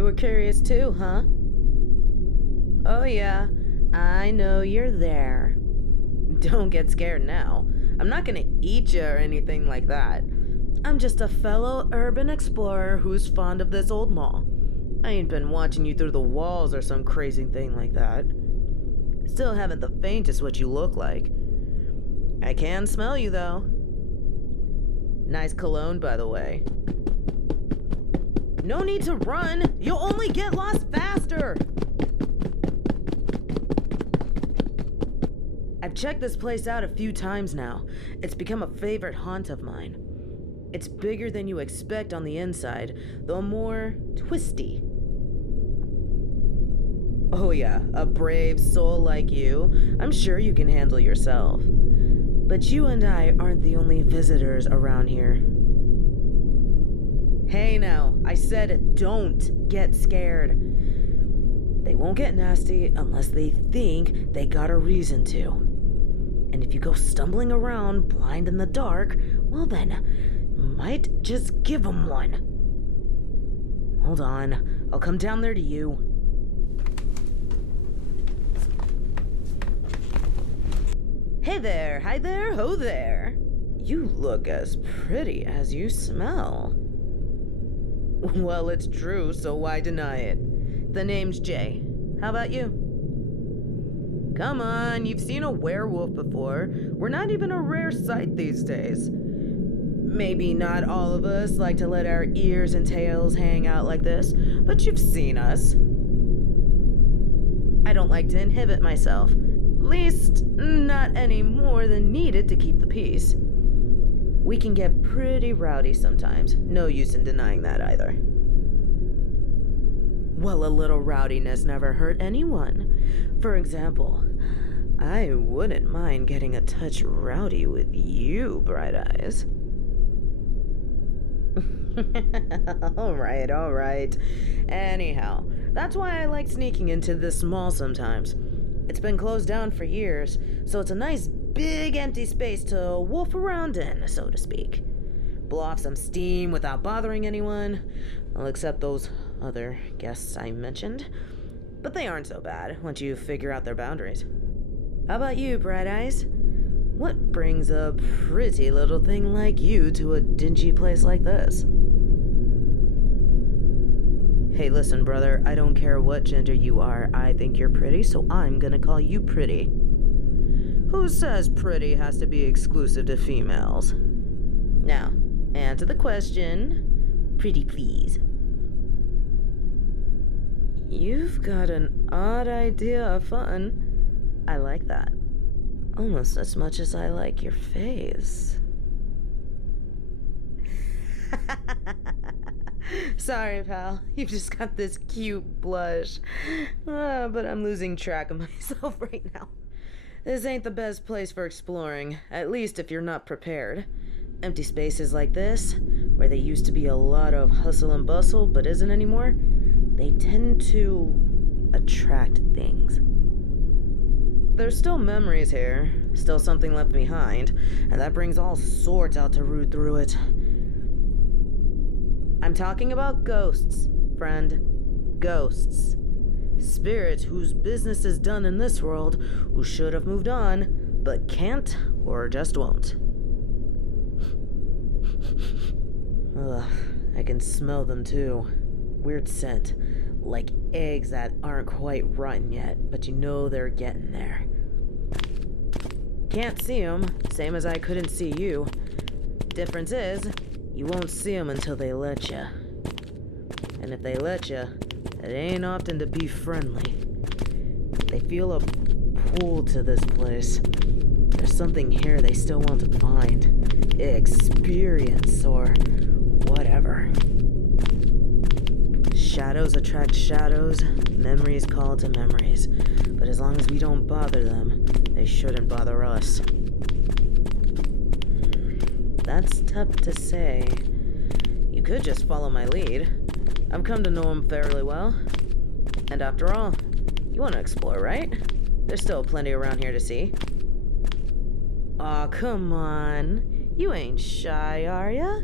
You were curious too, huh? Oh yeah, I know you're there. Don't get scared now. I'm not gonna eat you or anything like that. I'm just a fellow urban explorer who's fond of this old mall. I ain't been watching you through the walls or some crazy thing like that. Still haven't the faintest what you look like. I can smell you though. Nice cologne, by the way. No need to run! You'll only get lost faster! I've checked this place out a few times now. It's become a favorite haunt of mine. It's bigger than you expect on the inside, though more twisty. Oh yeah, a brave soul like you, I'm sure you can handle yourself. But you and I aren't the only visitors around here. Hey now, I said don't get scared. They won't get nasty unless they think they got a reason to. And if you go stumbling around blind in the dark, well then, might just give them one. Hold on, I'll come down there to you. Hey there, hi there, ho there. You look as pretty as you smell. Well, it's true, so why deny it? The name's Jay. How about you? Come on, you've seen a werewolf before. We're not even a rare sight these days. Maybe not all of us like to let our ears and tails hang out like this, but you've seen us. I don't like to inhibit myself. At least, not any more than needed to keep the peace. We can get pretty rowdy sometimes. No use in denying that either. Well, a little rowdiness never hurt anyone. For example, I wouldn't mind getting a touch rowdy with you, Bright Eyes. All right. Anyhow, that's why I like sneaking into this mall sometimes. It's been closed down for years, so it's a nice big empty space to wolf around in, so to speak. Blow off some steam without bothering anyone. Well, except those other guests I mentioned. But they aren't so bad once you figure out their boundaries. How about you, Bright Eyes? What brings a pretty little thing like you to a dingy place like this? Hey, listen, brother, I don't care what gender you are. I think you're pretty, so I'm gonna call you Pretty. Who says pretty has to be exclusive to females? Now, answer the question. Pretty, please. You've got an odd idea of fun. I like that. Almost as much as I like your face. Sorry, pal. You've just got this cute blush. But I'm losing track of myself right now. This ain't the best place for exploring, at least if you're not prepared. Empty spaces like this, where there used to be a lot of hustle and bustle but isn't anymore, they tend to attract things. There's still memories here, still something left behind, and that brings all sorts out to root through it. I'm talking about ghosts, friend. Ghosts. Spirits whose business is done in this world, who should have moved on, but can't or just won't. Ugh, I can smell them too. Weird scent, like eggs that aren't quite rotten yet, but you know they're getting there. Can't see them, same as I couldn't see you. Difference is, you won't see them until they let you. And if they let you, it ain't often to be friendly. They feel a pull to this place. There's something here they still want to find, experience, or whatever. Shadows attract shadows, memories call to memories. But as long as we don't bother them, they shouldn't bother us. That's tough to say. You could just follow my lead. I've come to know him fairly well. And after all, you want to explore, right? There's still plenty around here to see. Aw, come on. You ain't shy, are ya?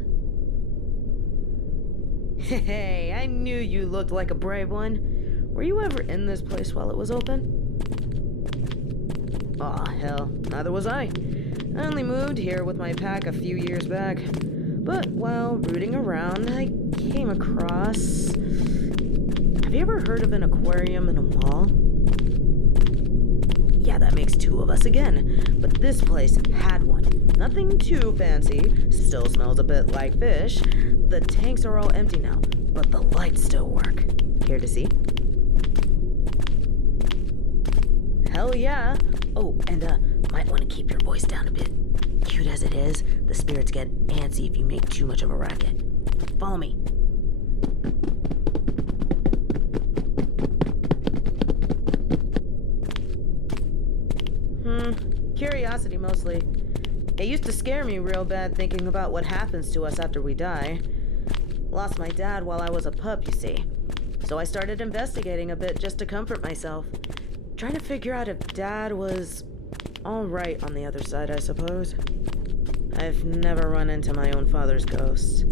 Hey, I knew you looked like a brave one. Were you ever in this place while it was open? Aw, hell, neither was I. I only moved here with my pack a few years back. But while rooting around, I came across... Have you ever heard of an aquarium in a mall? Yeah, that makes two of us again. But this place had one. Nothing too fancy. Still smells a bit like fish. The tanks are all empty now, but the lights still work. Care to see? Hell yeah. Oh, and might want to keep your voice down a bit. Cute as it is, the spirits get antsy if you make too much of a racket. Follow me. Curiosity mostly. It used to scare me real bad thinking about what happens to us after we die. Lost my dad while I was a pup, you see. So I started investigating a bit just to comfort myself. Trying to figure out if Dad was alright on the other side, I suppose. I've never run into my own father's ghost.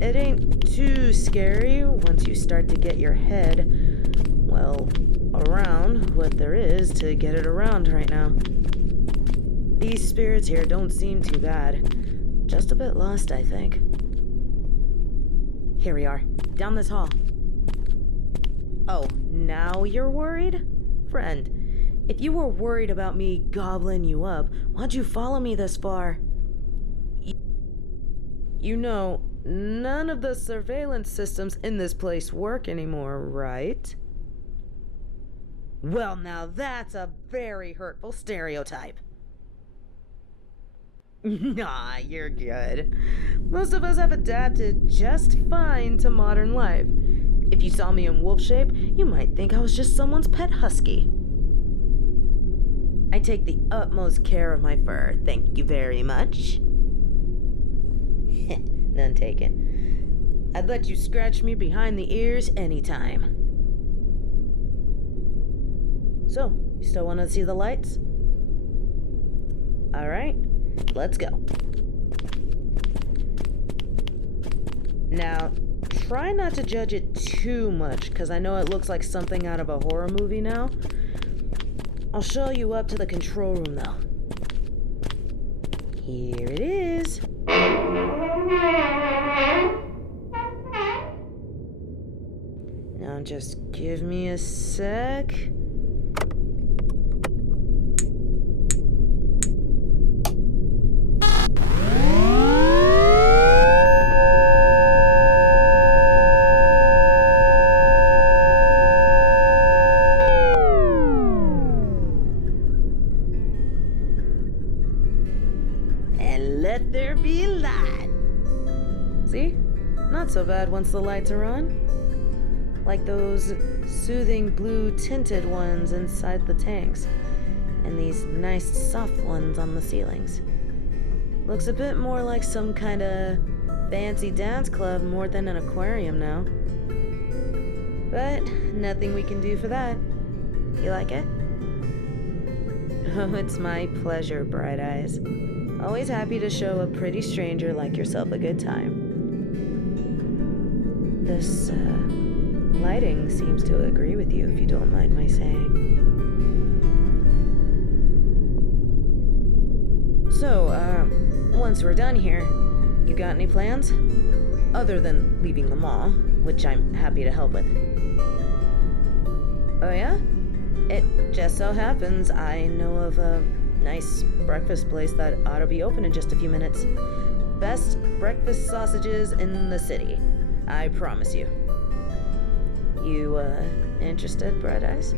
It ain't too scary once you start to get your head, well, around what there is to get it around right now. These spirits here don't seem too bad. Just a bit lost, I think. Here we are, down this hall. Oh, now you're worried? Friend, if you were worried about me gobbling you up, why'd you follow me this far? You know, none of the surveillance systems in this place work anymore, right? Well, now that's a very hurtful stereotype. Nah, you're good. Most of us have adapted just fine to modern life. If you saw me in wolf shape, you might think I was just someone's pet husky. I take the utmost care of my fur, thank you very much. None taken. I'd let you scratch me behind the ears anytime. So, you still want to see the lights? Alright, let's go. Now, try not to judge it too much, because I know it looks like something out of a horror movie now. I'll show you up to the control room, though. Here it is. Now just give me a sec. Let there be a light. See? Not so bad once the lights are on. Like those soothing blue tinted ones inside the tanks. And these nice soft ones on the ceilings. Looks a bit more like some kind of fancy dance club more than an aquarium now. But nothing we can do for that. You like it? Oh, it's my pleasure, Bright Eyes. Always happy to show a pretty stranger like yourself a good time. This, lighting seems to agree with you, if you don't mind my saying. So, once we're done here, you got any plans? Other than leaving the mall, which I'm happy to help with. Oh yeah? It just so happens I know of a nice breakfast place that ought to be open in just a few minutes. Best breakfast sausages in the city. I promise you. You, interested, Bright Eyes?